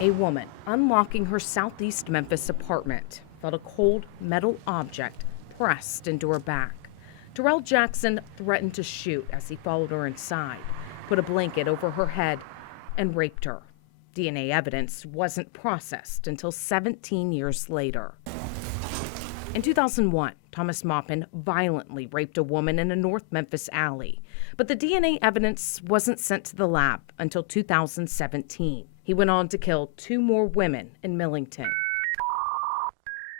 A woman unlocking her southeast Memphis apartment felt a cold metal object pressed into her back. Terrell Jackson threatened to shoot as he followed her inside, put a blanket over her head, and raped her. DNA evidence wasn't processed until 17 years later. In 2001, Thomas Maupin violently raped a woman in a North Memphis alley, but the DNA evidence wasn't sent to the lab until 2017. He went on to kill 2 more women in Millington.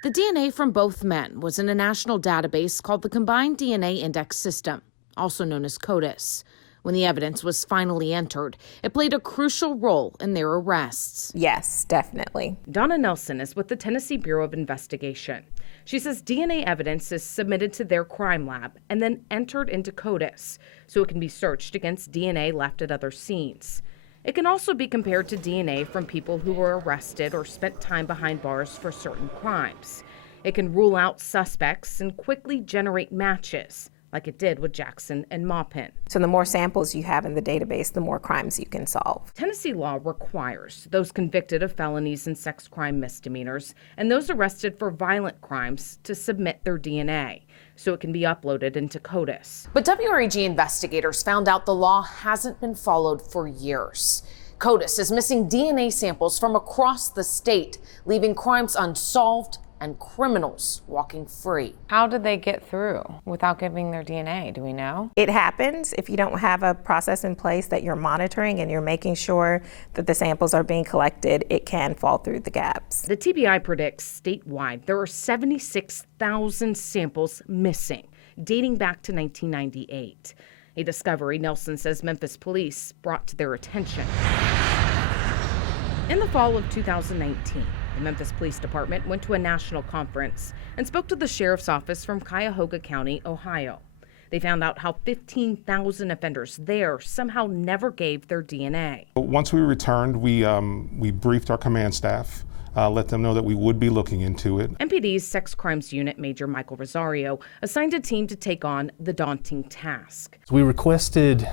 The DNA from both men was in a national database called the Combined DNA Index System, also known as CODIS. When the evidence was finally entered, it played a crucial role in their arrests. Yes, definitely. Donna Nelson is with the Tennessee Bureau of Investigation. She says DNA evidence is submitted to their crime lab and then entered into CODIS, so it can be searched against DNA left at other scenes. It can also be compared to DNA from people who were arrested or spent time behind bars for certain crimes. It can rule out suspects and quickly generate matches, like it did with Jackson and Maupin. So the more samples you have in the database, the more crimes you can solve. Tennessee law requires those convicted of felonies and sex crime misdemeanors and those arrested for violent crimes to submit their DNA, so it can be uploaded into CODIS. But WREG investigators found out the law hasn't been followed for years. CODIS is missing DNA samples from across the state, leaving crimes unsolved and criminals walking free. How did they get through without giving their DNA? Do we know? It happens if you don't have a process in place that you're monitoring and you're making sure that the samples are being collected. It can fall through the gaps. The TBI predicts statewide there are 76,000 samples missing, dating back to 1998. A discovery Nelson says Memphis police brought to their attention. In the fall of 2019, the Memphis Police Department went to a national conference and spoke to the sheriff's office from Cuyahoga County, Ohio. They found out how 15,000 offenders there somehow never gave their DNA. Once we returned, we briefed our command staff, let them know that we would be looking into it. MPD's Sex Crimes Unit Major Michael Rosario assigned a team to take on the daunting task. We requested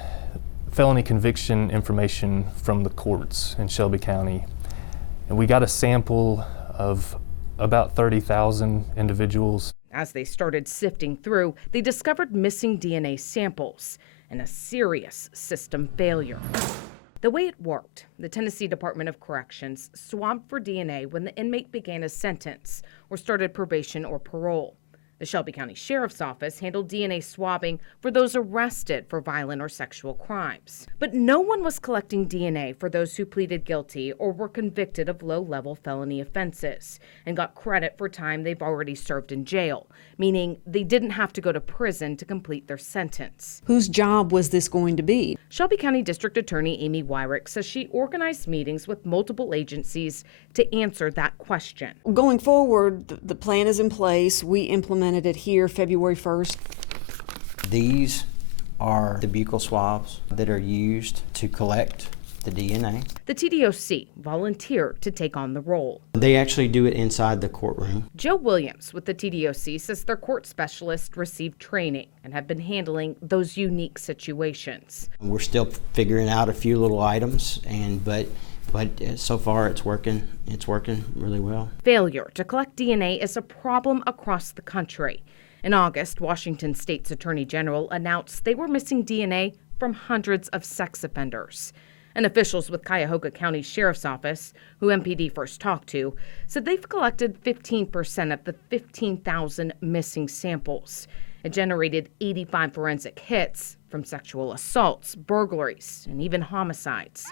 felony conviction information from the courts in Shelby County, and we got a sample of about 30,000 individuals. As they started sifting through, they discovered missing DNA samples and a serious system failure. The way it worked, the Tennessee Department of Corrections swabbed for DNA when the inmate began a sentence or started probation or parole. The Shelby County Sheriff's Office handled DNA swabbing for those arrested for violent or sexual crimes. But no one was collecting DNA for those who pleaded guilty or were convicted of low-level felony offenses and got credit for time they've already served in jail, meaning they didn't have to go to prison to complete their sentence. Whose job was this going to be? Shelby County District Attorney Amy Wyrick says she organized meetings with multiple agencies to answer that question. Going forward, the plan is in place. We implemented it here February 1st. These are the buccal swabs that are used to collect the DNA. The TDOC volunteered to take on the role. They actually do it inside the courtroom. Joe Williams with the TDOC says their court specialists received training and have been handling those unique situations. We're still figuring out a few little items, but so far it's working really well. Failure to collect DNA is a problem across the country. In August, Washington State's Attorney General announced they were missing DNA from hundreds of sex offenders. And officials with Cuyahoga County Sheriff's Office, who MPD first talked to, said they've collected 15% of the 15,000 missing samples. It generated 85 forensic hits from sexual assaults, burglaries, and even homicides.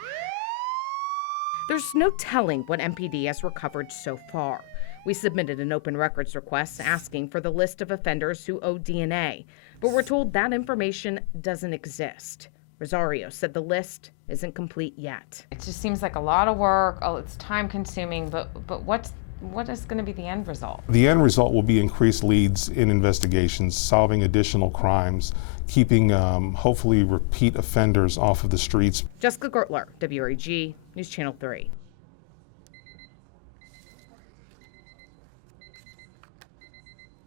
There's no telling what MPD has recovered so far. We submitted an open records request asking for the list of offenders who owe DNA, but we're told that information doesn't exist. Rosario said the list isn't complete yet. It just seems like a lot of work. Oh, it's time consuming, but what is going to be the end result? The end result will be increased leads in investigations, solving additional crimes, keeping hopefully repeat offenders off of the streets. Jessica Gertler, WREG, News Channel 3.